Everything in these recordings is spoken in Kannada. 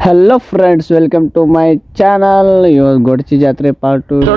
Hello friends welcome to my channel ಇವಾಗ ಗೊಡಚಿ ಜಾತ್ರೆ ಪಾರ್ಟ್ ಟು ಅಂತ.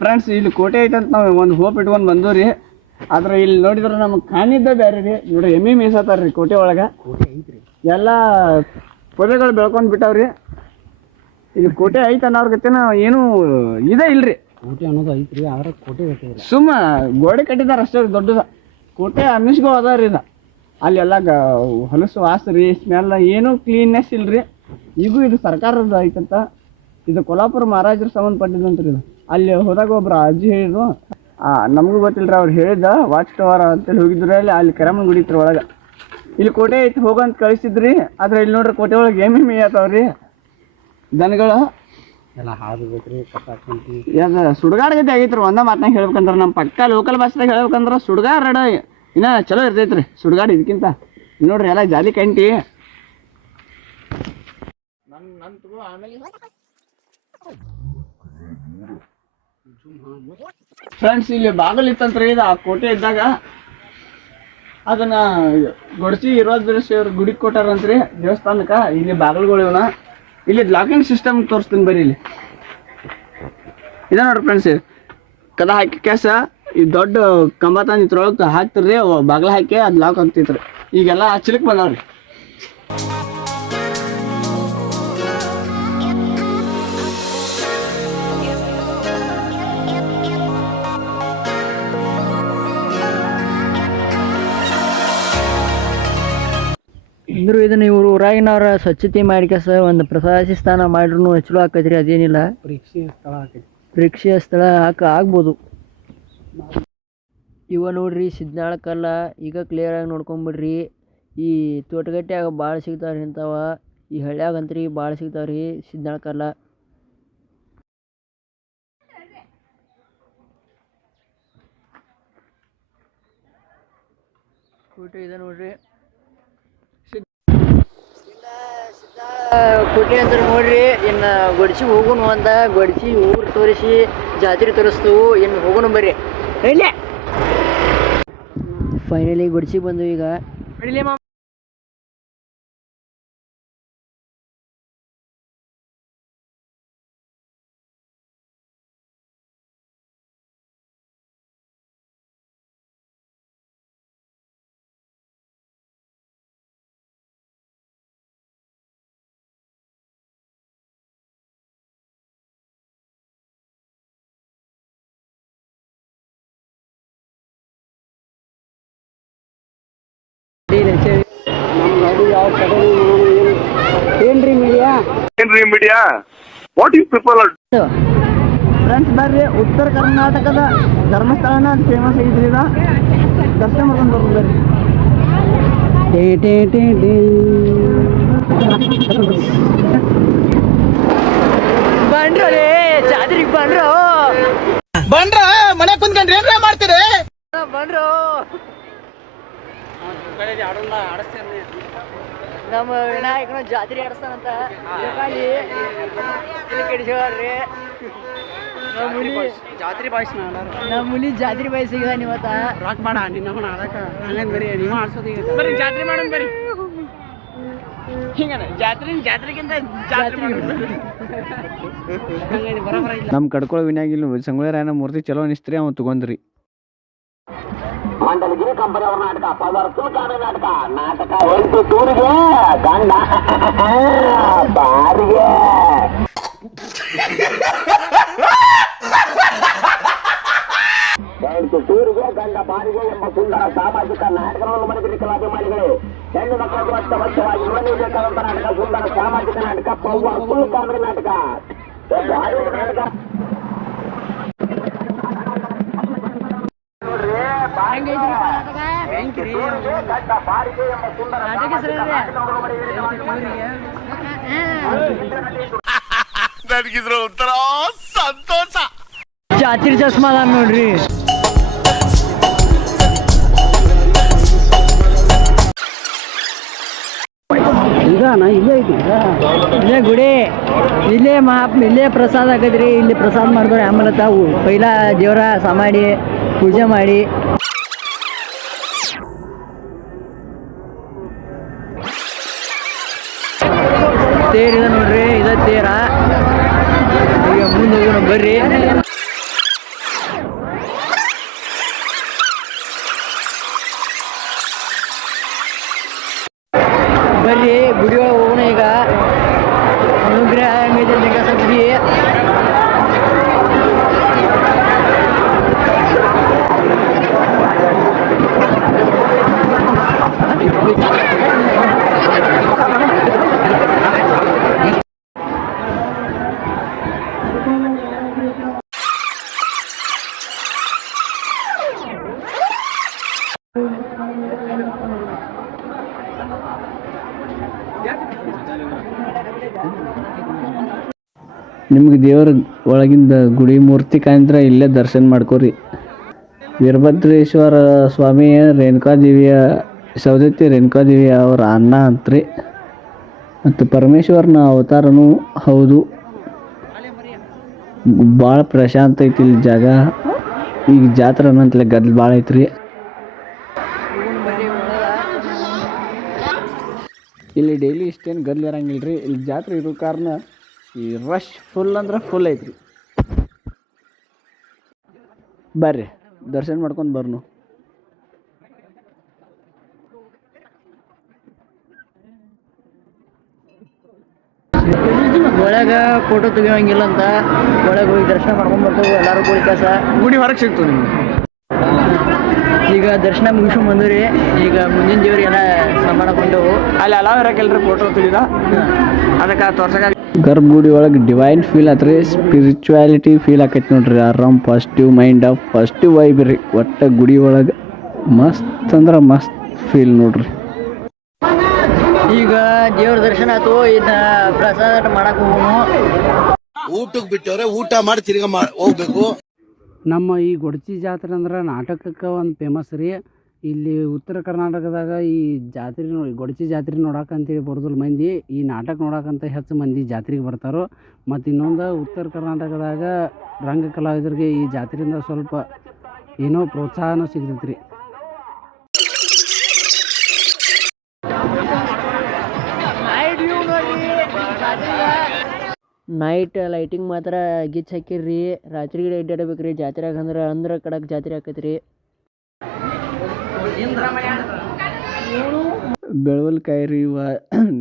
ಫ್ರೆಂಡ್ಸ್ ಇಲ್ಲಿ ಕೋಟೆ ಐತೆ ಅಂತ ನಾವು ಒಂದು ಹೋಪ್ ಇಟ್ಕೊಂಡು ಬಂದೂರಿ ಆದ್ರೆ ಇಲ್ಲಿ ನೋಡಿದ್ರೆ ನಮ್ಗೆ ಕಾಣಿದ್ದ ಬೇರೆ ರೀ. ನೋಡ್ರಿ ಎಮ್ಮಿ ಮೀಸತ್ತಾರ ರೀ ಕೋಟೆ ಒಳಗೆ. ಎಲ್ಲ ಪೊದೆಗಳು ಬೆಳ್ಕೊಂಡು ಬಿಟ್ಟಾವ್ರಿ ಇಲ್ಲಿ ಕೋಟೆ ಐತೆ ಅನ್ನೋರ್ಗತ್ತೇನ ಏನು ಇದೇ ಇಲ್ರಿ. ಕೋಟೆ ಅನ್ನೋದು ಐತ್ರಿ ಆದ್ರೆ ಕೋಟೆ ಸುಮ್ಮ ಗೋಡೆ ಕಟ್ಟಿದಾರ ಅಷ್ಟೇ ರೀ ದೊಡ್ಡದ. ಕೋಟೆ ಅನ್ನಿಸ್ಗೋ ಅದ ರೀ ಇದು. ಅಲ್ಲೆಲ್ಲ ಗ ಹೊಲಸು ವಾಸ ರೀ ಸ್ಮೆಲ್ ಏನೂ ಕ್ಲೀನ್ನೆಸ್ ಇಲ್ರಿ. ಈಗೂ ಇದು ಸರ್ಕಾರದ ಐತಂತ. ಇದು ಕೊಲ್ಲಾಪುರ ಮಹಾರಾಜರು ಸಂಬಂಧಪಟ್ಟಿದ್ದಂತ್ರಿ ಇದು ಅಲ್ಲಿ ಹೋದಾಗ ಒಬ್ರು ಅಜ್ಜಿ ಹೇಳಿದ್ರು ಆ, ನಮಗೂ ಗೊತ್ತಿಲ್ಲ ಅವ್ರು ಹೇಳಿದ್ದ ವಾಚ್ ಟವರ್ ಅಂತೇಳಿ ಹೋಗಿದ್ರು ಅಲ್ಲಿ ಅಲ್ಲಿ ಕರಮನ್ ಗುಡಿತ್ರಿ ಒಳಗೆ. ಇಲ್ಲಿ ಕೋಟೆ ಐತಿ ಹೋಗಂತ ಕಳಿಸಿದ್ರಿ ಆದ್ರೆ ಇಲ್ಲಿ ನೋಡ್ರಿ ಕೋಟೆ ಒಳಗೆ ಏಮಿ ಮೇಯತಾವ್ರಿ ದನಗಳು ಎಲ್ಲ ಹಾದು ಬೇಕ್ರಿ ಯಾವ್ದು ಸುಡ್ಗಾಡ್ ಗತಿ ಆಗೈತ್ರಿ ಒಂದ ಮಾತನಾಗ ಹೇಳ್ಬೇಕಂದ್ರ ನಮ್ಮ ಪಕ್ಕ ಲೋಕಲ್ ಭಾಷೆದಾಗ ಹೇಳ್ಬೇಕಂದ್ರ ಸುಡ್ಗಾಡ ರಡ ಇನ್ನ ಚಲೋ ಇರ್ತೈತ್ರಿ ಸುಡ್ಗಾಡ್ ಇದಕ್ಕಿಂತ ನೋಡ್ರಿ ಎಲ್ಲ ಜಾಲಿ ಕಂಟಿ. ಫ್ರೆಂಡ್ಸ್ ಇಲ್ಲಿ ಬಾಗಲ್ ಇತ್ತಂತ್ರಿ ಇದು. ಆ ಕೋಟೆ ಇದ್ದಾಗ ಅದನ್ನ ಗೊಡಸಿ ಇರೋದ್ರ ಗುಡಿ ಕೊಟ್ಟಾರಂತ್ರಿ ದೇವಸ್ಥಾನಕ್ಕ. ಇಲ್ಲಿ ಬಾಗಿಲುಗಳು ಇವನ. ಇಲ್ಲಿ ಲಾಕಿಂಗ್ ಸಿಸ್ಟಮ್ ತೋರಿಸ್ತೀನಿ ಬರೀ ಇಲ್ಲಿ. ಇದ ನೋಡ್ರಿ ಫ್ರೆಂಡ್ಸ್ ಕದ ಹಾಕಿ ಕ್ಯಾಸ. ಈ ದೊಡ್ಡ ಕಂಬ ತಂದು ಹಾಕ್ತಿರ್ರಿ ಬಾಗಿಲು ಹಾಕಿ ಅದು ಲಾಕ್ ಆಗ್ತೈತ್ರಿ. ಈಗೆಲ್ಲ ಚಿಲಕ್ ಬಂದಾವ್ರಿ. ಅಂದ್ರು ಇದನ್ನ ಇವರು ಊರಾಗಿನವ್ರ ಸ್ವಚ್ಛತೆ ಮಾಡಿಕಸ ಒಂದು ಪ್ರಸಾದಿ ಸ್ಥಾನ ಮಾಡ್ರು ಚಲೋ ಆಕೈತ್ರಿ ಅದೇನಿಲ್ಲ. ಪ್ರೇಕ್ಷಣೀಯ ಸ್ಥಳ ಪ್ರೇಕ್ಷೀಯ ಸ್ಥಳ ಹಾಕ ಆಗ್ಬೋದು. ಇವ ನೋಡ್ರಿ ಸಿದ್ನಾಳ ಕಲ್ಲ ಈಗ ಕ್ಲಿಯರ್ ಆಗಿ ನೋಡ್ಕೊಂಬಿಡ್ರಿ. ಈ ತೋಟಗಟ್ಟ್ಯಾಗ ಭಾಳ ಸಿಗ್ತಾವ್ರಿ ಇಂಥವ. ಈ ಹಳ್ಳ್ಯಾಗಂತ್ರಿ ಭಾಳ ಸಿಗ್ತಾವ್ರಿ ಸಿದ್ನಾಳ ಕಲ್ಲ. ಕೋಟೆ ಇದೆ ನೋಡ್ರಿ. ಕೋಟೆ ಅಂದ್ರೆ ನೋಡ್ರಿ, ಇನ್ನು ಗೊಡಿಸಿ ಹೋಗುನು ಅಂತ ಗೊಡಿಸಿ ಊರು ತೋರಿಸಿ, ಜಾತ್ರೆ ತೋರಿಸ್ತೇವು ಇನ್ನು ಹೋಗುನು ಬರ್ರಿ. ಇಲ್ಲೇ. ಫೈನಲಿ ಗೊಡಿಸಿ ಬಂದು ಈಗ. ಏನ್ರಿ ಮೀಡಿಯಾ ಏನ್ರಿ media what you people are friends ಬರ್ರಿ ಉತ್ತರ ಕರ್ನಾಟಕದ ಧರ್ಮಸ್ಥಳನ ಫೇಮಸ್ ಐತ್ರಿ ಇದು ದರ್ಶನ ಮಾಡ್ಕೊಂಡು ಬರ್ರಿ ಬರ್ರಿ. ಟೇ ಟೇ ಟೇ ಟೇ. ಬಂಡ್ರು ಜಾತ್ರೆಗ್ ಬಂಡ್ರು. ಬಂದ್ರ ಮನೆ ಕುಂತ್ಕೊಂಡ್ರಿ ಏನ್ರ ಮಾಡ್ತೀರಿ? ಬಂಡ್ರು. ನಮ್ಮ ವಿನಾಯಕನ ಜಾತ್ರೆ ಆಡಿಸ್ತಾನಂತ ಇಲ್ಲಿ ಕೆಡಿಸ್ಕೊಳ್ರಿ ನಮ್ಮ ಹುಲಿ ಜಾತ್ರೆ ಬಾಯ್ಸ್ ನಮ್ಮ ಜಾತ್ರೆ ನೀವತ್ತ. ರಾಕ್ ಮಾಡ ನಿನ್ನ ಆಡಕ. ಹಂಗಂದ್ ಬರೀ ನೀವು ಆಡ್ಸೋದು ಈಗ. ಬರ್ರಿ ಜಾತ್ರೆ ಮಾಡೋಣ ಬರ್ರಿ ಹಿಂಗನ ಜಾತ್ರೆ ಜಾತ್ರೆಗಿಂತ ಜಾತ್ರೆ ಹಂಗೇನು ಬರೋಬರ ಇಲ್ಲ. ನಮ್ಮ ಕಡ್ಕೊಳ ವಿನಾಗಿಲ್ಲ ಸಂಗೊಳ್ಳಿ ಮೂರ್ತಿ ಚಲೋ ಅನಿಸ್ತ್ರಿ ಅವ್ ತಗೊಂಡ್ರಿ. ಮಂಡಲಗಿರಿ ಕಂಪನಿ ಅವ್ರ ನಾಟಕ ಪವರ್ಫುಲ್ ಕಾಮೆ ನಾಟಕ ನಾಟಕ ಎಂಟು ಟೂರಿಗೆ ಗಂಡ ಬಾರಿಗೆ ಎಂಟು ಟೂರಿಗೆ ಗಂಡ ಬಾರಿಗೆ ಎಂಬ ಸುಂದರ ಸಾಮಾಜಿಕ ನಾಟಕವನ್ನು ಮನಗಿರಿ ಕಲಾಭಿಮಾನಿಗಳೇ ಹೆಣ್ಣು ಮಕ್ಕಳಿಗೆ ವರ್ಷ ವರ್ಷವಾಗಿ ನೋಡಲೇಬೇಕಾದ ಕಳಂಬ ನಾಟಕ ಸುಂದರ ಸಾಮಾಜಿಕ ನಾಟಕ ಪವರ್ಫುಲ್ ಕಾಮಿಡಿ ನಾಟಕ ಬಾಲಿವುಡ್ ನಾಟಕ ನಾಟಕ ನನಗಿದ್ರ ಒಂಥರ ಸಂತೋಷ. ಜಾತಿ ಚಸ್ಮಾದ ಅದ ನೋಡ್ರಿ. ಈಗ ನಾ ಇಲ್ಲೇ ಐತಿ ಇಲ್ಲೇ ಗುಡಿ. ಇಲ್ಲೇ ಮಹಾ ಇಲ್ಲೇ ಪ್ರಸಾದ ಆಗದ್ರಿ ಇಲ್ಲಿ ಪ್ರಸಾದ ಮಾಡಿದ್ರೆ ಆಮೇಲೆ ತಾವು ಪೈಲ ದೇವರ ಸಮಾಡಿ ಪೂಜೆ ಮಾಡಿ. ಬರ್ರಿ. ಬರ್ರಿ ಗುಡಿ ಹೋಗೋಣ ಈಗ. ನಿಮ್ಗೆ ದೇವ್ರ ಒಳಗಿಂದ ಗುಡಿ ಮೂರ್ತಿ ಕಾಣಿದ್ರ ಇಲ್ಲೇ ದರ್ಶನ ಮಾಡ್ಕೋರಿ. ವೀರಭದ್ರೇಶ್ವರ ಸ್ವಾಮಿ ರೇಣುಕಾದೇವಿಯ ಸೌದತ್ತಿ ರೇಣುಕಾದೇವಿ ಅವರ ಅಣ್ಣ ಅಂತ್ರಿ. ಮತ್ತು ಪರಮೇಶ್ವರನ ಅವತಾರನೂ ಹೌದು. ಭಾಳ ಪ್ರಶಾಂತ ಐತಿ ಇಲ್ಲಿ ಜಾಗ. ಈಗ ಜಾತ್ರೆ ಅನ್ನಂತಲೇ ಗದ್ದಲ ಭಾಳ ಐತ್ರಿ. ಇಲ್ಲಿ ಡೈಲಿ ಇಷ್ಟೇನು ಗದ್ದಲು ಇರಂಗಿಲ್ಲ ರೀ ಇಲ್ಲಿ ಜಾತ್ರೆ ಇರೋ ಕಾರಣ ಈ ರಶ್ ಫುಲ್ ಅಂದ್ರೆ ಫುಲ್ ಐತ್ರಿ. ಬರ್ರಿ ದರ್ಶನ ಮಾಡ್ಕೊಂಡು ಬರ್ನು. ಒಳಗ ಫೋಟೋ ತೆಗಿಯೋಂಗಿಲ್ಲ ಅಂತ ಒಳಗೆ ಹೋಗಿ ದರ್ಶನ ಮಾಡ್ಕೊಂಡ್ ಬರ್ತೇವೆ ಎಲ್ಲಾರು ಕೂಡಿ ಕೆಲಸ. ಗುಡಿ ಹೊರಗೆ ಸಿಗ್ತು ನಿಮ್ಗೆ. ಈಗ ದರ್ಶನ ಮುಗಿಸ್ಕೊಂಡ್ ಬಂದ್ರಿ ಈಗ ಮುಂದಿನ ದೇವ್ರಿಗೆ ಎಲ್ಲ ಸಾಮಾನು ಕೊಂಡವು ಅಲ್ಲಿ ಅಲಾವ್ ಇರಕ್ಕೆಲ್ರಿ ಫೋಟೋ ತೆಗಿದ? ಅದಕ್ಕೆ ತೋರ್ಸಕ ಗರ್ಭಗುಡಿ ಒಳಗೆ ಡಿವೈನ್ ಫೀಲ್ ಆತ್ರಿ ಸ್ಪಿರಿಚುಯಾಲಿಟಿ ಫೀಲ್ ಆಕೈತಿ ನೋಡ್ರಿ. ಆರಾಮ್ positive mind of positive vibe ರೀ. ಒಟ್ಟು ಗುಡಿ ಒಳಗೆ ಮಸ್ತ್ ಅಂದ್ರೆ ಮಸ್ತ್ ಫೀಲ್ ನೋಡ್ರಿ. ಈಗ ದೇವ್ರ ದರ್ಶನ ಆಯ್ತು ಇನ್ನ ಪ್ರಸಾದ ಮಾಡಕ್ ಹೋಗೋಣ ಊಟಕ್ಕೆ ಬಿಟ್ಟವ್ರೆ ಊಟ ಮಾಡಿ ತಿರ್ಗ ಹೋಗ್ಬೇಕು. ನಮ್ಮ ಈ ಗೊಡಚಿ ಜಾತ್ರೆ ಅಂದ್ರೆ ನಾಟಕಕ್ಕೆ ಒಂದು ಫೇಮಸ್ ರೀ. ಇಲ್ಲಿ ಉತ್ತರ ಕರ್ನಾಟಕದಾಗ ಈ ಜಾತ್ರೆ ನೋಡಿ, ಗೊಡಚಿ ಜಾತ್ರೆ ನೋಡಕ್ಕೆ ಅಂತೇಳಿ ಮಂದಿ. ಈ ನಾಟಕ ನೋಡಕ್ಕಂತ ಹೆಚ್ಚು ಮಂದಿ ಜಾತ್ರೆಗೆ ಬರ್ತಾರೋ. ಮತ್ತು ಇನ್ನೊಂದು ಉತ್ತರ ಕರ್ನಾಟಕದಾಗ ರಂಗ ಕಲಾವಿದರಿಗೆ ಈ ಜಾತ್ರೆಯಿಂದ ಸ್ವಲ್ಪ ಏನೋ ಪ್ರೋತ್ಸಾಹನೂ ಸಿಗ್ತೈತೆ ರೀ ನೈಟ್ ಲೈಟಿಂಗ್ ಮಾತ್ರ ಗಿಚ್ ಹಾಕಿರ್ರಿ. ರಾತ್ರಿ ಗಿಡ ಅಡ್ಡಾಡಬೇಕ್ರಿ ಜಾತ್ರೆಗೆ ಅಂದ್ರೆ ಅಂದ್ರೆ ಕಡಕ್ ಜಾತ್ರೆ ಆಕೈತ್ರಿ. ಬೆಳವಲ್ಕಾಯಿ ರೀ ಇವ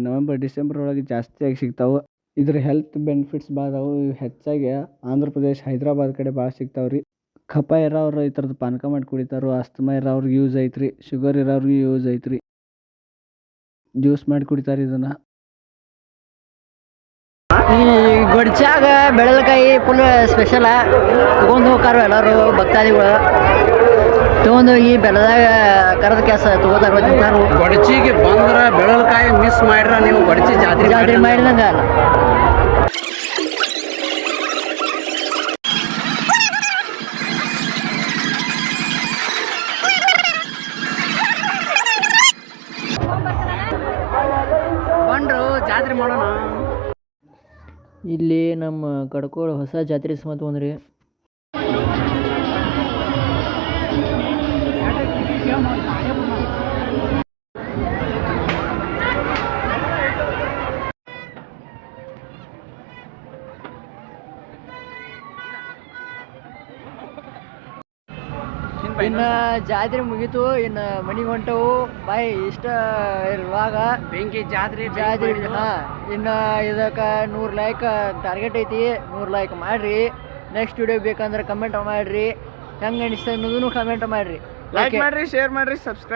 ನವೆಂಬರ್, ಡಿಸೆಂಬರ್ ಒಳಗೆ ಜಾಸ್ತಿಯಾಗಿ ಸಿಗ್ತಾವೆ. ಇದ್ರ ಹೆಲ್ತ್ ಬೆನಿಫಿಟ್ಸ್ ಭಾಳ ಅದಾವು. ಹೆಚ್ಚಾಗಿ ಆಂಧ್ರ ಪ್ರದೇಶ್, ಹೈದ್ರಾಬಾದ್ ಕಡೆ ಭಾಳ ಸಿಗ್ತಾವೆ ರೀ. ಕಫ ಇರೋರು ಈ ಥರದ್ದು ಪಾನಕ ಮಾಡಿ ಕುಡಿತಾರೋ, ಅಸ್ತಮ ಇರೋರ್ಗೆ ಯೂಸ್ ಐತ್ರಿ ಶುಗರ್ ಇರೋರ್ಗೆ ಯೂಸ್ ಐತ್ರಿ. ಜ್ಯೂಸ್ ಮಾಡಿ ಕುಡಿತಾರೆ ಇದನ್ನು. ಈ ಗೊಡ್ಚಾಗ ಬೆಳಲಕಾಯಿ ಫುಲ್ ಸ್ಪೆಷಲ ತಗೊಂಡು ಹೋಗಾರು ಎಲ್ಲರೂ ಭಕ್ತಾದಿಗಳು. ತಗೊಂಡು ಹೋಗಿ ಬೆಲ್ಲದಾಗ ಕರದ ಕೆಲಸ ತಗೋತಾರ ತಿಂತಾರು ಗೊಡಚಿಗೆ ಬಂದ್ರೆ ಬೆಳಲ್ಕಾಯಿ ಮಿಸ್ ಮಾಡ್ರ ನೀವು ಗೊಡಚಿ ಜಾತ್ರೆ ಜಾತ್ರೆ ಮಾಡಿದಂಗ ಅಲ್ಲ. ಜಾತ್ರೆ ಮಾಡೋಣ. ಇಲ್ಲಿ ನಮ್ಮ ಕಡ್ಕೋಳ ಹೊಸ ಜಾತ್ರೆ ಸಮತ್ ಬಂದ್ರಿ ಇನ್ನ ಜಾತ್ರೆ ಮುಗೀತು ಇನ್ನ ಮಣಿ ಹೊಂಟವು. ಬಾಯಿ ಇಷ್ಟ ಇರುವಾಗ ಬೆಂಕಿ ಜಾತ್ರೆ ಜಾತ್ರೆ ಹಾ ಇನ್ನ ಇದಕ್ಕ ನೂರ್ ಲೈಕ್ ಟಾರ್ಗೆಟ್ ಐತಿ. ನೂರ್ ಲೈಕ್ ಮಾಡ್ರಿ. ನೆಕ್ಸ್ಟ್ ವಿಡಿಯೋ ಬೇಕಂದ್ರೆ ಕಮೆಂಟ್ ಮಾಡ್ರಿ. ಹೆಂಗ್ ಅನಿಸ್ತ ಅನ್ನೋದನ್ನು ಕಮೆಂಟ್ ಮಾಡ್ರಿ. ಲೈಕ್ ಮಾಡ್ರಿ ಶೇರ್ ಮಾಡ್ರಿ ಸಬ್ಸ್ಕ್ರೈಬ್